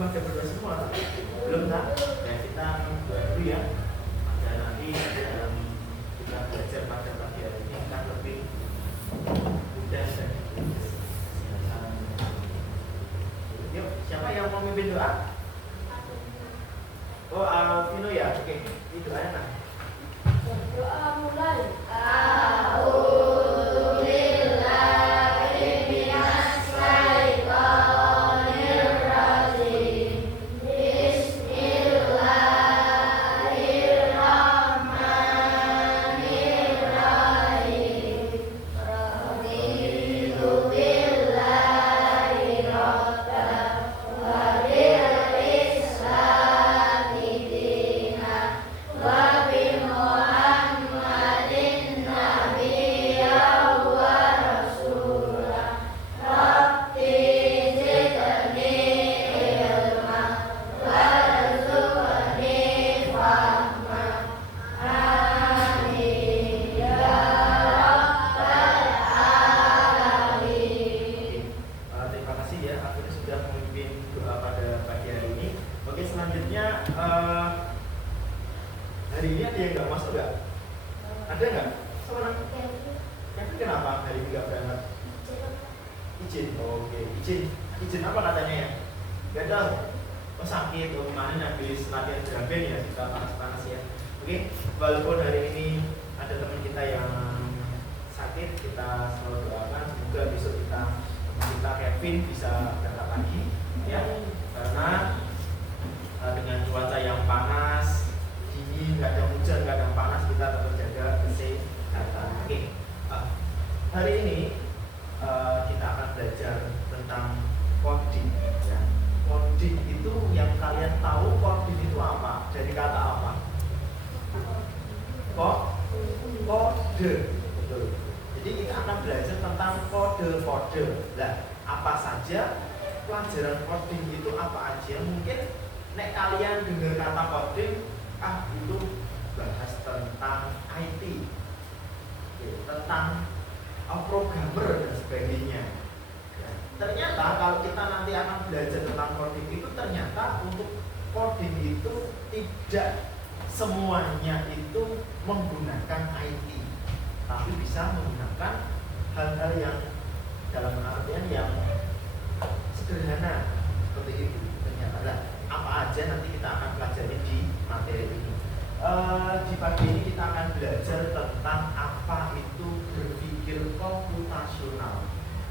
pada berdua semua, belum tak? Ya kita buat dulu ya. Dan nanti dalam kita belajar pada pagi hari ini akan lebih mudah dan yuk, siapa yang mau memimpin doa? Oh, Alvino ya, oke. Ini doanya nah. Doa mulai. Semuanya itu menggunakan IT, tapi bisa menggunakan hal-hal yang dalam artian yang sederhana seperti itu. Ternyata apa aja nanti kita akan pelajari di materi ini. Di pagi ini kita akan belajar tentang apa itu berpikir komputasional.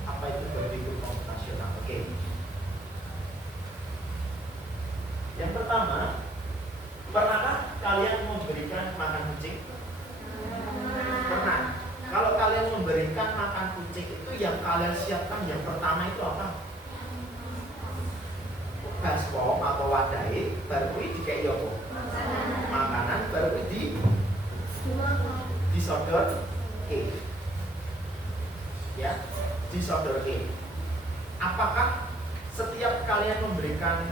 Apa itu berpikir komputasional? Oke. Yang pertama, pernahkah kalian memberikan makan kucing? Pernah. Kalau kalian memberikan makan kucing itu yang kalian siapkan yang pertama itu apa? Baskom atau wadai, baru dikai apa? Makanan, baru disodor ya, disodor. Apakah setiap kalian memberikan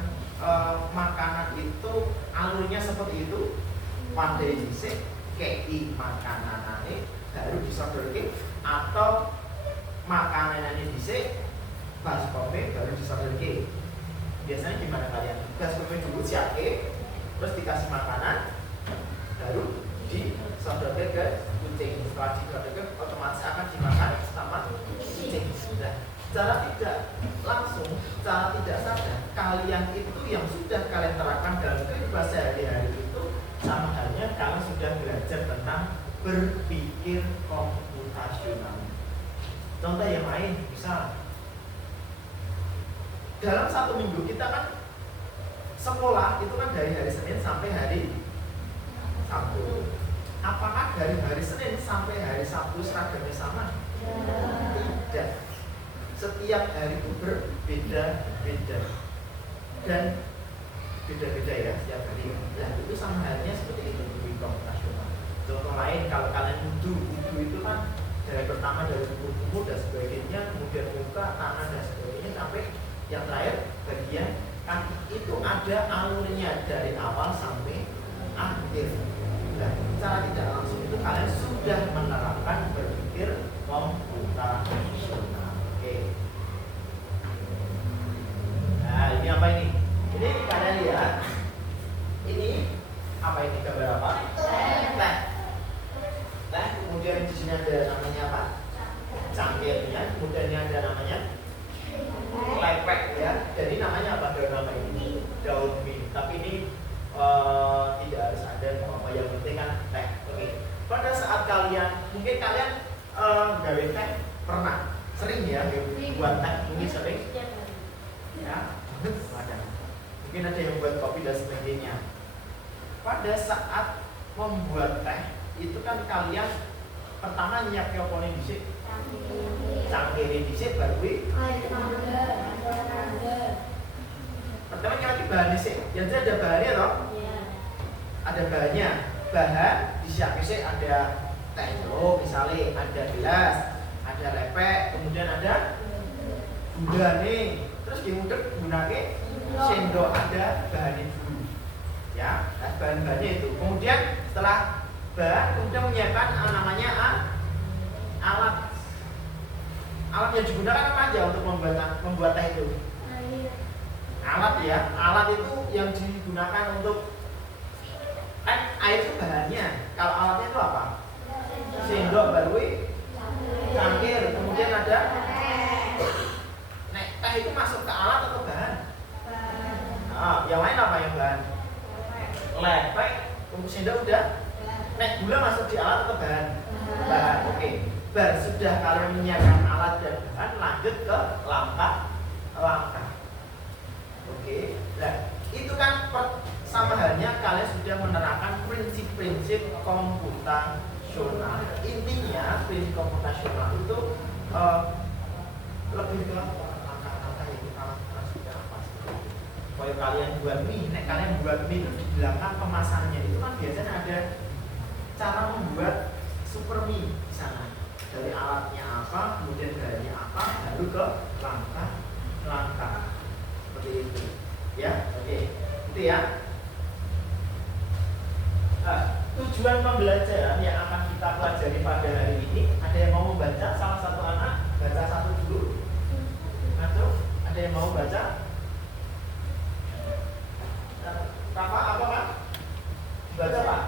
makanan itu alurnya seperti itu? Wadai dhisik, kei makananane baru disodorke, atau makananane dhisik, baskome baru disodorke? Biasanya gimana kalian? Baskome dulu siapke, terus dikasih makanan, baru disodorke ke kucing. Setelah disodorke otomatis akan dimakan sama kucing. Nah, secara tidak langsung, secara tidak sadar, kalian itu yang sudah kalian terapkan dalam kehidupan sehari-hari itu sama halnya kalian sudah belajar tentang berpikir komputasional. Contoh yang lain, misal dalam satu minggu kita kan sekolah itu kan dari hari Senin sampai hari Sabtu. Apakah dari hari Senin sampai hari Sabtu seragamnya sama? Tidak. Setiap hari itu berbeda-beda dan beda-beda ya setiap hari. Nah, itu sama halnya seperti itu di komputasional. Contoh lain, kalau kalian wudhu itu kan dari pertama dari kuku dan sebagainya, kemudian muka, tangan dan sebagainya sampai yang terakhir bagian kaki, itu ada alurnya dari awal sampai akhir. Nah, secara tidak langsung itu kalian sudah menerapkan berpikir komputasional. Oke. Nah, ini apa ini? Ini Jadi namanya apa daun apa ini? Daun mint. Tapi ini tidak harus ada apa yang penting kan teh. Oke. Pada saat mungkin kalian gawe teh pernah sering ya buat teh mungkin sering ya ada. Mungkin ada yang buat kopi dan sebagainya. Pada saat membuat teh itu kan kalian pertama nyiapke apa nih dhisik? Cangkiri dhisik baru pertama nyari bahan dhisik. Yang ada bahannya loh. Ada bahannya. Bahan disiapke sik ada teh jeruk misalnya, ada gelas, ada lepek, kemudian ada gula nih. Terus diudek gunake sendok, ada bahannya dulu. Ya, bahan-bahannya itu. Kemudian setelah bahan kemudian menyiapkan namanya alat. Alat yang digunakan apa aja untuk membuat teh itu? Alat ya. Alat itu yang digunakan untuk air itu bahannya. Kalau alatnya itu apa? Sendok baru cangkir, kemudian ada teh itu masuk ke alat atau bahan? Yang lain apa yang bahan? Lepek, untuk sendok udah. Gula masuk di alat atau bahan? Bahan. Oke. Sudah kalian menyiapkan alat dan bahan, lanjut ke langkah. Oke. Nah, itu kan sama halnya kalian sudah menerapkan prinsip-prinsip komputasional. Intinya prinsip komputasional itu lebih ke langkah-langkah itu alat sudah apa sih? Kalau kalian buat mie, kalian buat mie itu di belakang kemasannya itu kan biasanya ada cara membuat super mie di sana. Dari alatnya apa, kemudian bahannya apa, baru ke langkah. Seperti itu. Ya, oke. Itu ya. Tujuan pembelajaran yang akan kita pelajari pada hari ini, ada yang mau membaca? Salah satu anak baca satu dulu. Atau ada yang mau baca? Kakak apa Pak? Baca Pak.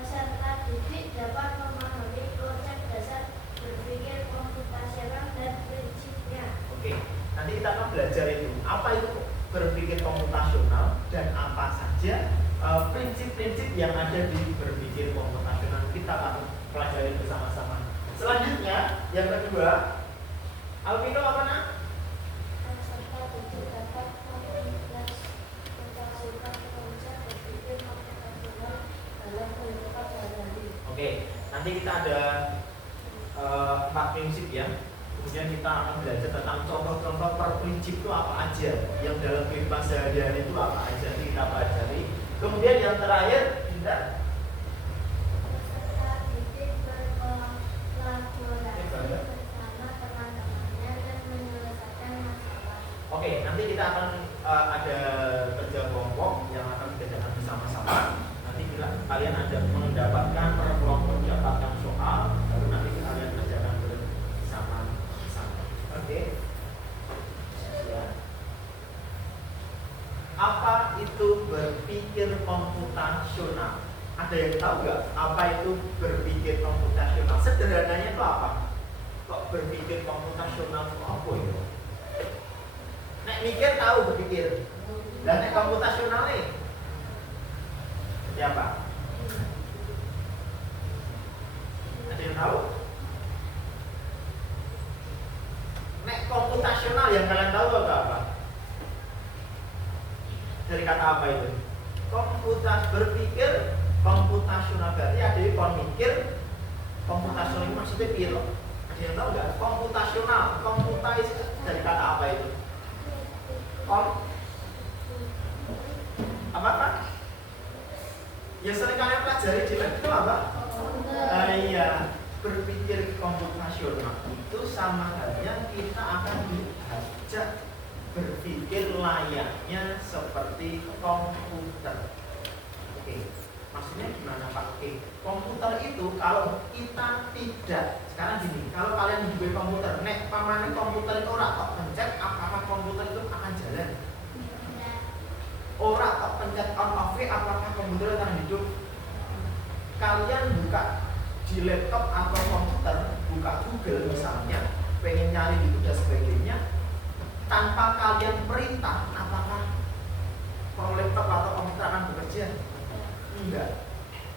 Peserta didik dapat memahami konsep dasar berpikir komputasional dan prinsipnya. Oke, nanti kita akan belajar itu. Apa itu berpikir komputasional dan apa saja prinsip-prinsip yang ada di berpikir komputasional. Kita akan pelajari bersama-sama. Selanjutnya, yang kedua, Alvino apa nak? Peserta didik dapat mengimplementasikan konsep berpikir komputasional dalam kehidupan sehari-hari. Oke, nanti kita ada 4 prinsip ya. Kemudian kita akan belajar tentang contoh-contoh per prinsip itu apa aja. Yang dalam kehidupan sehari-hari itu apa aja yang kita pelajari. Kemudian yang terakhir, Dinda. Peserta didik berkolaborasi bersama teman-temannya dan menyelesaikan masalah. Oke, nanti kita akan ada kerja kelompok yang akan dikerjakan bersama-sama. Nanti kalian ada mendapatkan per kelompok mendapatkan soal, baru nanti kalian kerjakan bersama-sama. Oke. Ya. Apa itu berpikir komputasional? Ada yang tahu nggak apa itu berpikir komputasional? Sederhananya itu apa? Kok berpikir komputasional itu apa ya? Nek mikir tahu berpikir. Dan nek komputasional nih siapa? Ada yang tahu? Nek komputasional yang kalian tahu apa? Dari kata apa itu? Berpikir komputasional berarti ada yang mikir. Komputasional itu maksudnya piro? Ada yang tahu nggak? Komputasional, dari kata apa itu? Apa? Yang sering kalian pelajari di lab itu apa? Iya, berpikir komputasional itu sama halnya kita akan diajak berpikir layaknya seperti komputer. Oke, maksudnya gimana Pak? Oke, komputer itu kalau kita tidak, sekarang gini, kalau kalian di komputer, nek pamane komputer itu ora kok pencet, apakah komputer itu akan jalan? Ora kok pencet on off, apakah komputer akan hidup? Kalian buka di laptop atau komputer, buka Google misalnya, pengen nyari itu dan sebagainya, tanpa kalian perintah aja? Enggak.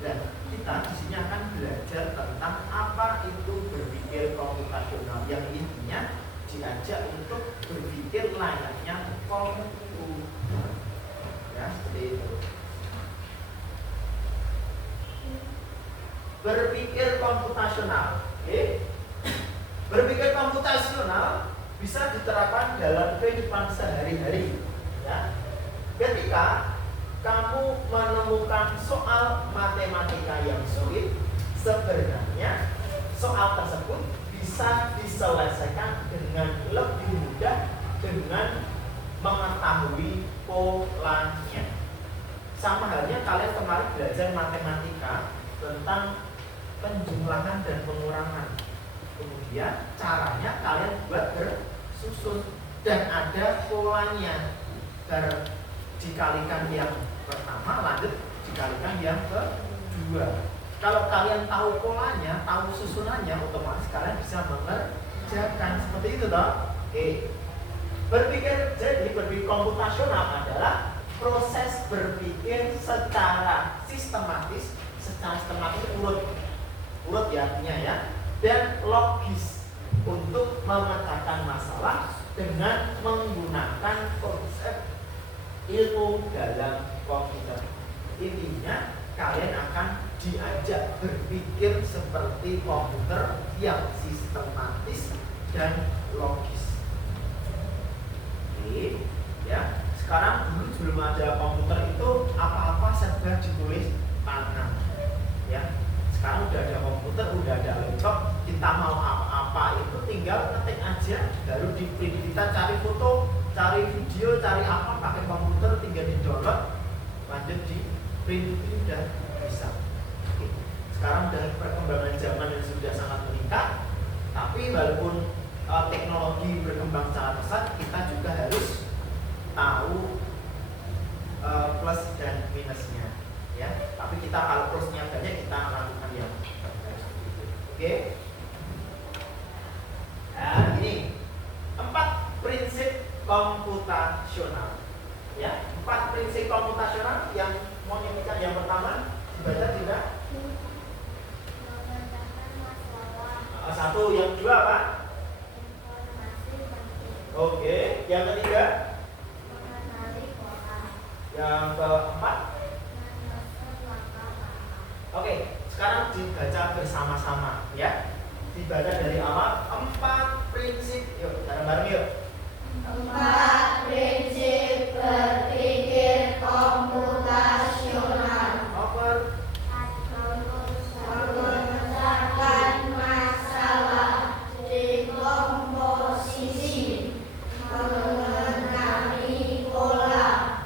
Dan kita di sini akan belajar tentang apa itu berpikir komputasional, yang intinya diajak untuk berpikir layaknya komputer. Ya, seperti itu. Berpikir komputasional, oke? Berpikir komputasional bisa diterapkan dalam kehidupan sehari-hari. Ya. Ketika kamu menemukan soal matematika yang sulit, sebenarnya soal tersebut bisa diselesaikan dengan lebih mudah dengan mengetahui polanya. Sama halnya kalian kemarin belajar matematika tentang penjumlahan dan pengurangan. Kemudian caranya kalian buat bersusun dan ada polanya. Dikalikan yang pertama, lanjut dikalikan yang kedua. Kalau kalian tahu polanya, tahu susunannya, otomatis kalian bisa mengerjakan seperti itu toh. Oke. Jadi berpikir komputasional adalah proses berpikir secara sistematis urut ya artinya ya, dan logis untuk memecahkan masalah dengan menggunakan konsep ilmu dalam komputer. Intinya kalian akan diajak berpikir seperti komputer yang sistematis dan logis. Oke, ya. Sekarang dulu sebelum ada komputer itu apa-apa serba ditulis tangan. Ya. Sekarang udah ada komputer, udah ada laptop, kita mau apa-apa itu tinggal ketik aja, baru di print. Kita cari foto, cari video, cari apa pakai komputer, tinggal di download, lanjut di print, itu udah bisa. Oke. Sekarang udah perkembangan zaman yang sudah sangat meningkat, tapi walaupun teknologi berkembang sangat pesat, kita juga harus tahu plus dan minusnya. Ya, tapi kita kalau plusnya banyak kita lakukan yang terbaik. Oke. Nah, ini 4 prinsip komputasional. Ya, 4 prinsip komputasional yang mau nyanyikan. Yang pertama dibaca tidak? Satu, yang kedua apa? Oke, yang ketiga? Yang keempat? Oke, sekarang dibaca bersama-sama ya. Dibaca dari awal 4 prinsip. Yuk, bareng-bareng yuk. 4 prinsip berpikir komputasional. Over. Memecahkan masalah, dekomposisi, mengenali pola,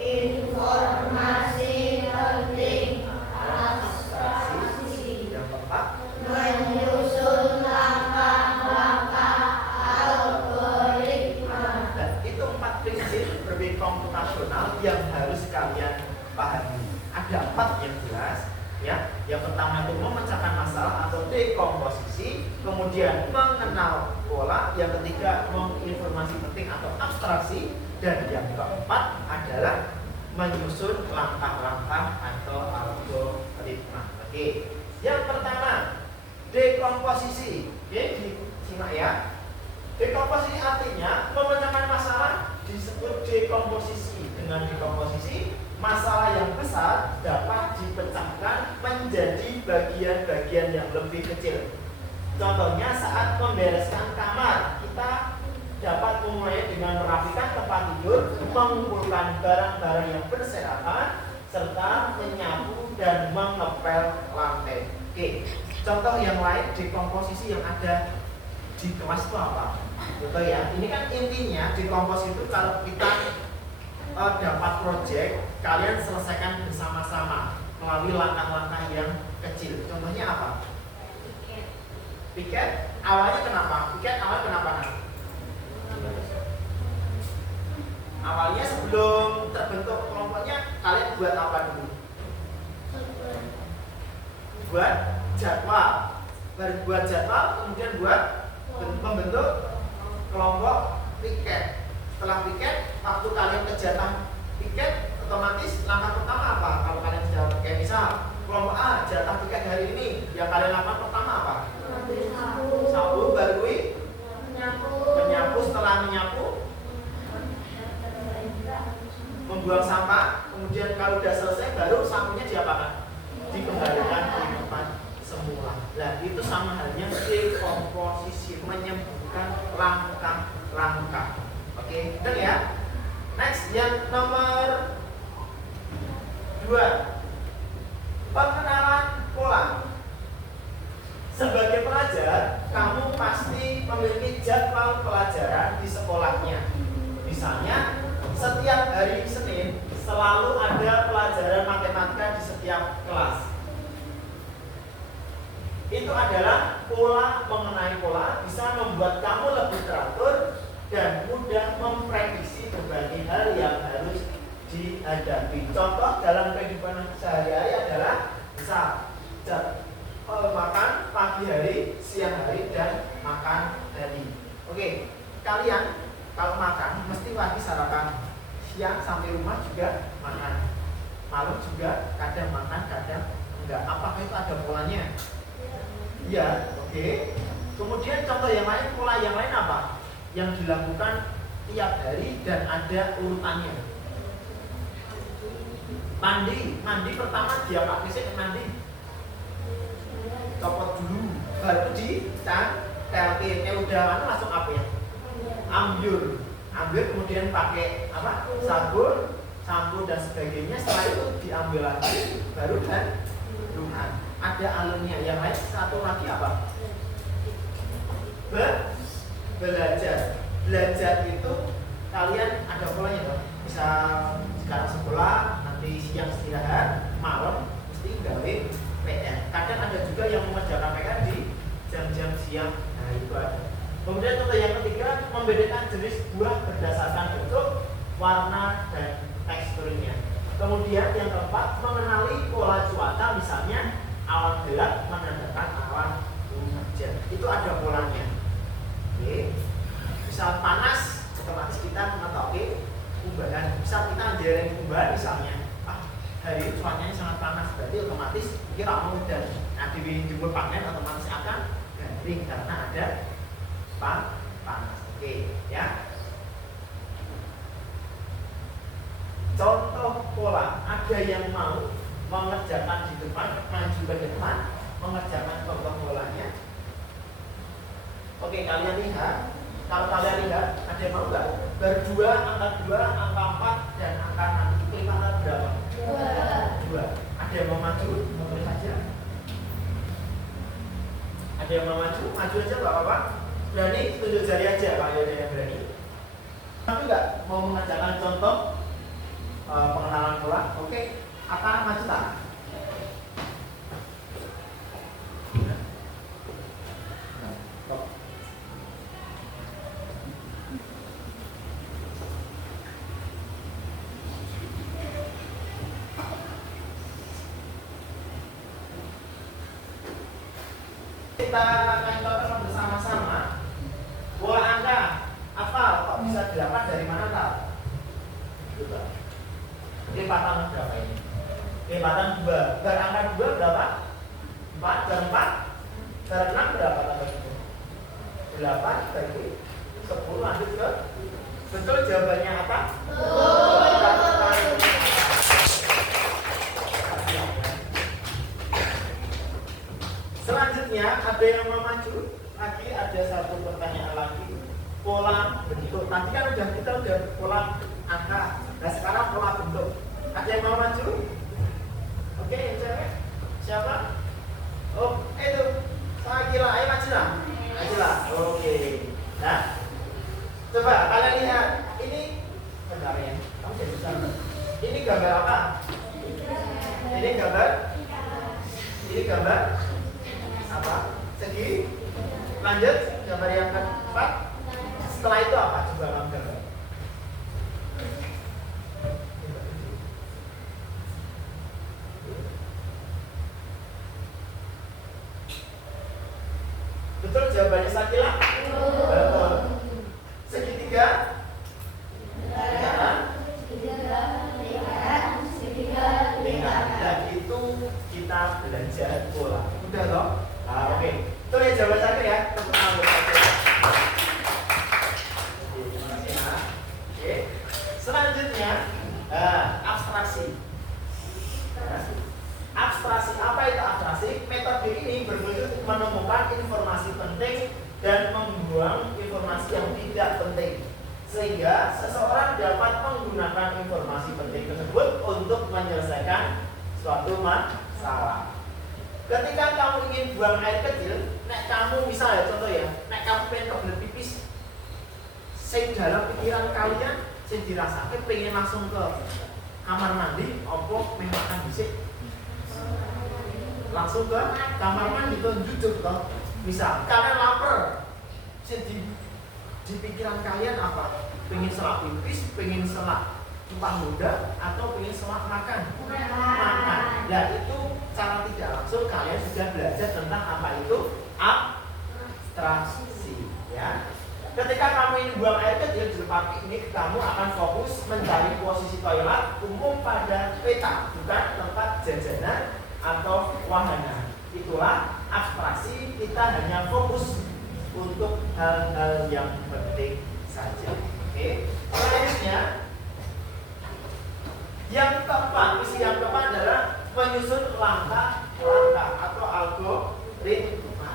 informasi penting, abstraksi, Yang keempat. menyusun langkah-langkah algoritma. Dan itu 4 prinsip berpikir komputasional yang harus kalian pahami. Ada 4 yang jelas ya. Yang pertama itu memecahkan masalah atau dekomposisi, kemudian mengenal pola, yang ketiga menginformasi penting atau abstraksi, dan yang keempat adalah menyusun langkah-langkah atau algoritma. Oke. Yang pertama, dekomposisi. Oke, disimak ya. Dekomposisi artinya memecahkan masalah disebut dekomposisi. Dengan dekomposisi, masalah yang besar dapat dipecahkan menjadi bagian-bagian yang lebih kecil. Contohnya saat membereskan kamar, kita dapat memulai dengan merapikan tempat tidur, mengumpulkan barang-barang yang berserakan, serta menyapu dan mengepel lantai. Oke, contoh yang lain dekomposisi yang ada di kelas itu apa? Contoh ya, ini kan intinya dekomposisi itu kalau kita dapat proyek, kalian selesaikan bersama-sama melalui langkah-langkah yang kecil. Contohnya apa? Piket. Awalnya kenapa? Piket awalnya kenapa? Awalnya sebelum terbentuk kelompoknya, kalian buat apa dulu? Buat jadwal. Baru buat jadwal, kemudian buat membentuk kelompok piket. Setelah piket, waktu kalian kegiatan piket, otomatis langkah pertama buang sampah, kemudian kalau udah selesai baru sampahnya diapakan? Dikembalikan ke tempat semula. Nah, itu sama halnya dekomposisi, menyembuhkan langkah-langkah. Oke, betul ya? Next, yang nomor 2, pengenalan pola. Sebagai pelajar, kamu pasti memiliki jadwal pelajaran di sekolahnya. Misalnya, setiap hari Senin selalu ada pelajaran matematika di setiap kelas. Itu adalah pola, mengenai pola bisa membuat kamu lebih teratur dan mudah memprediksi berbagai hal yang harus dihadapi. Contoh dalam kehidupan sehari-hari adalah misal makan pagi hari, siang hari, dan makan hari. Oke, kalian kalau makan mesti wajib sarapan. Siang sampai rumah juga makan. Malam juga kadang makan, kadang enggak. Apakah itu ada polanya? Iya, oke. Kemudian contoh yang lain, pola yang lain apa? Yang dilakukan tiap hari dan ada urutannya. Mandi pertama dia pakai sih mandi. Copot dulu, baru dicangkelke. Udah langsung apa ya? Ambil kemudian pakai apa? Sabun, sampo dan sebagainya. Setelah itu diambil lagi, baru dan lunan. Ada alurnya. Yang lain satu lagi apa? Belajar itu kalian ada polanya kan? Bisa sekarang sekolah, nanti siang istirahat, malam mesti gawe PR. Kadang ada juga yang mengerjakan PR di jam-jam siang. Nah, itu ada. Kemudian contoh yang ketiga, membedakan jenis buah berdasarkan bentuk, warna, dan teksturnya. Kemudian yang keempat, mengenali pola cuaca, misalnya awan gelap menandakan awan hujan. Itu ada polanya. Oke. Misal panas, otomatis kita mengetahui kumbahan. Misal kita menjalani kumbahan misalnya, hari ini cuacanya sangat panas, berarti otomatis kita mau hujan. Nah, di jemur panen otomatis akan garing karena ada panas. Oke, ya. Contoh pola, ada yang mau mengerjakan di depan, maju ke depan, mengerjakan contoh polanya. Oke, kalian lihat. Kalau kalian lihat, ada yang mau nggak? Berdua, angka 2, angka 4, dan angka 6. Kelipatan berapa? 2. Ada yang mau maju? Boleh saja. Ada yang mau maju? Maju aja nggak apa-apa. Berani, tunjuk jari aja kalau ada yang berani. Tapi nggak mau mengerjakan contoh pengenalan pola? Oke, akan maju tak? Kita akan contoh bersama-sama. Pola angka hafal, kok bisa didapat dari mana tak? Kelipatan berapa ini? Kelipatan 2. Berangka 2 berapa? 4, ber 4, ber 6 berapa tambah 7? 8 bagi 10 lanjut ke? Betul jawabannya apa? Selanjutnya ada yang mau maju lagi, ada satu pertanyaan lagi. Pola bentuk. Tadi kan kita udah pola angka. Nah sekarang pola bentuk. Ada yang mau maju? Oke, yang cewek. Siapa? Oh, itu. Sakila, ayo maju lah. Maju lah. Oke. Nah, coba kalian lihat. Ini bentar ya. Kamu jadi besar. Ini gambar apa? Ini gambar. Ini gambar apa? Segi. Lanjut gambar yang keempat. Setelah itu apa? Coba kamu gambar. Betul jawabannya Sakila? Betul. Segitiga? Lingkaran. Dan itu kita belajar pola. Udah toh? Nah, oke. Itu ya jawaban saya ya. Tepuk tangan buat saya. Terima kasih, Mas. Oke. Selanjutnya Abstraksi. Ya. Abstraksi, apa itu abstraksi? Metode ini berfungsi menemukan informasi penting dan membuang informasi yang tidak penting, sehingga seseorang dapat menggunakan informasi penting tersebut untuk menyelesaikan suatu masalah. Ketika kamu ingin buang air kecil, nek kamu misalnya contoh ya, nek kamu pengen kebelet pipis, sing dalam pikiran kalian, sing dirasake pengen langsung ke kamar mandi, opo makan dhisik, langsung ke kamar mandi tuh jujur toh. Misal kalian lapar, sing di pikiran kalian apa? Pengen selak pipis, pengen selak tumpah muda, atau pengen selak makan? Makan. Nah itu cara tidak langsung kalian sudah belajar tentang apa itu abstraksi, ya. Ketika kamu ingin buang air kecil di tempat piknik, kamu akan fokus mencari posisi toilet umum pada peta, bukan tempat jajanan atau wahana. Itulah abstraksi, kita hanya fokus untuk hal-hal yang penting saja. Oke. Selanjutnya, yang keempat, misi yang keempat adalah menyusun langkah-langkah atau algoritma.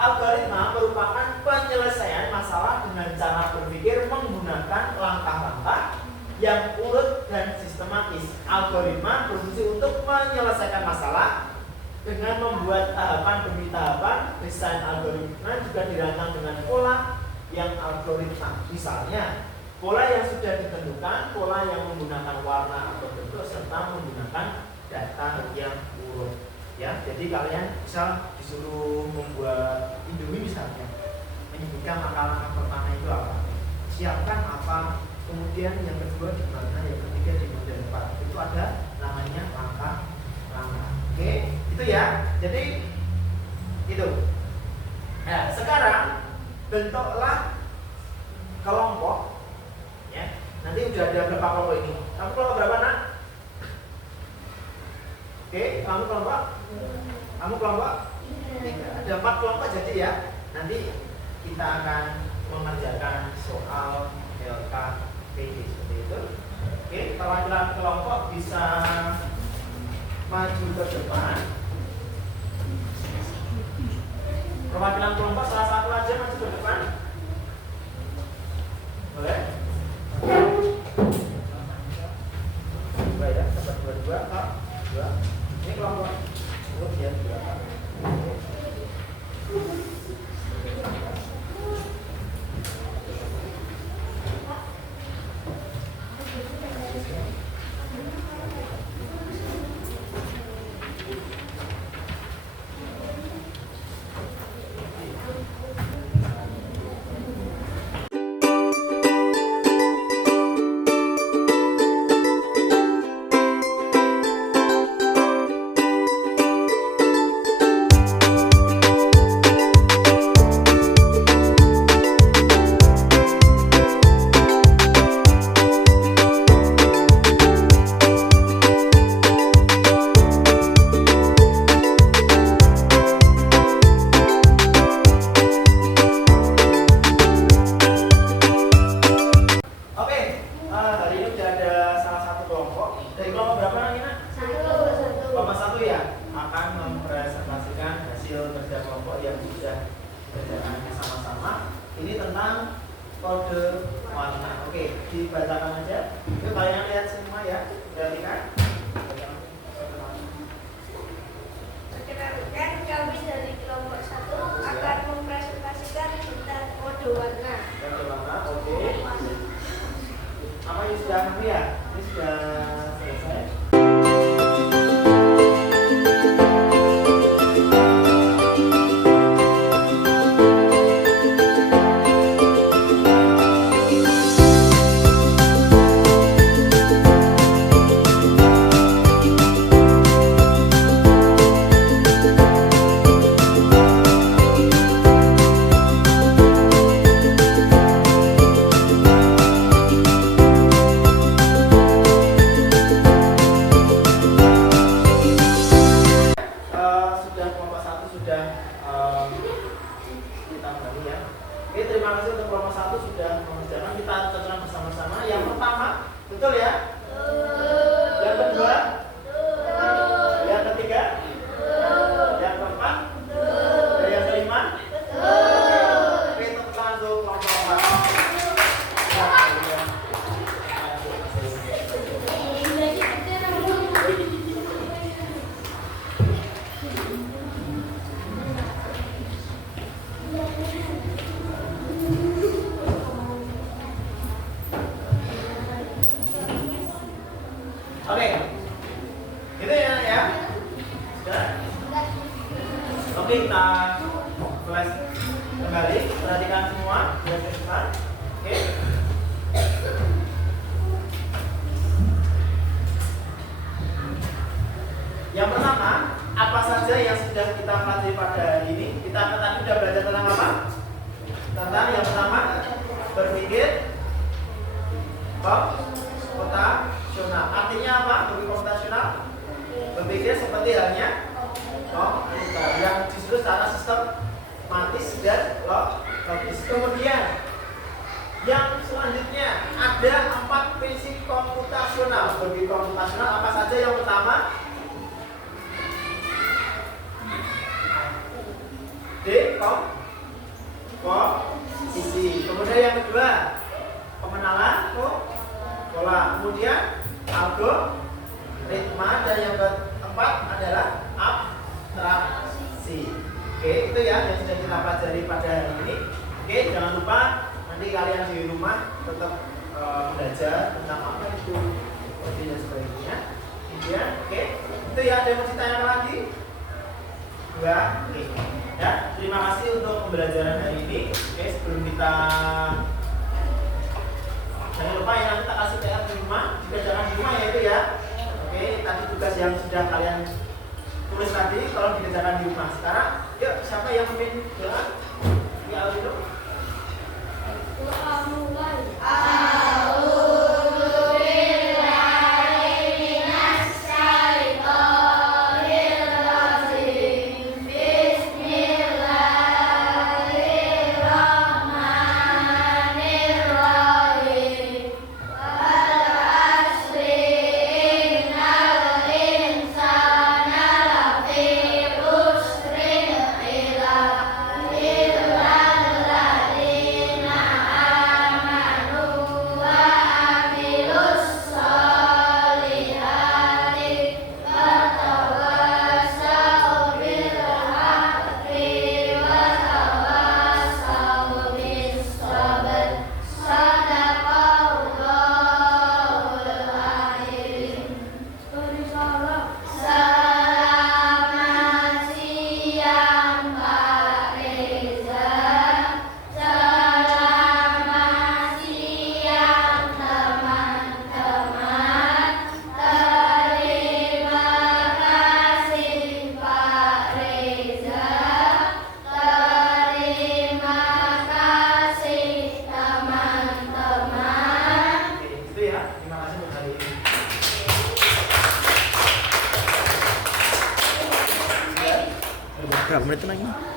Algoritma merupakan penyelesaian masalah dengan cara berpikir menggunakan langkah-langkah yang urut dan sistematis. Algoritma berfungsi untuk menyelesaikan masalah dengan membuat tahapan demi tahapan. Desain algoritma juga dirancang dengan pola yang algoritma. Misalnya, pola yang sudah ditentukan, pola yang menggunakan warna atau bentuk, serta menggunakan data yang urut. Ya, jadi kalian bisa disuruh membuat Indomie misalnya, menyebutkan langkah-langkah pertama itu apa, siapkan apa, kemudian yang kedua di mana, yang ketiga di mana, dan keempat. Itu ada namanya langkah-langkah. Oke, itu ya. Jadi itu. Nah, sekarang bentuklah kelompok. Ya, nanti udah ada berapa kelompok ini? Kamu kelompok berapa nak? Oke, kamu kelompok? Kamu kelompok? 3. Ada 4 kelompok jadi ya. Nanti kita akan mengerjakan soal LKPD seperti itu. Oke, perwakilan kelompok bisa maju ke depan. Perwakilan kelompok salah satu aja maju ke depan. Boleh? Dua ya, dapat dua, Pak. 2. Ini kelompok ya, 2. Betul ya? Oke. Itu ya. Sudah. Oke, kita flash kembali. Perhatikan semua. Biar cepat. Oke. Yang pertama, apa saja yang sudah kita pelajari pada hari ini? Kita tadi sudah belajar tentang apa? Tentang yang pertama, berpikir komputasional. Artinya apa? Berpikir komputasional? Berpikir seperti halnya komputer yang justru secara sistematis dan logis. Kemudian yang selanjutnya ada 4 prinsip komputasional. Berpikir komputasional apa saja? Yang pertama, dekomposisi. Kemudian yang kedua, pengenalan pola. Kemudian algoritma, dan yang keempat adalah abstraksi. Oke, itu ya yang sudah kita pelajari pada hari ini. Oke, jangan lupa nanti kalian di rumah tetap belajar tentang apa itu seperti dan sebagainya. Kemudian, oke, itu ya. Ada yang mau ditanyakan lagi? Enggak? Oke. Ya, terima kasih untuk pembelajaran hari ini. Oke, sebelum kita jangan lupa ya, nanti kita kasih PR di rumah. Jika jangan di rumah ya itu ya. Oke, tadi tugas yang sudah kalian tulis tadi tolong dikerjakan di rumah. Sekarang, yuk siapa yang memimpin doa? Ya, itu. Doa mulai. Berapa menit lagi?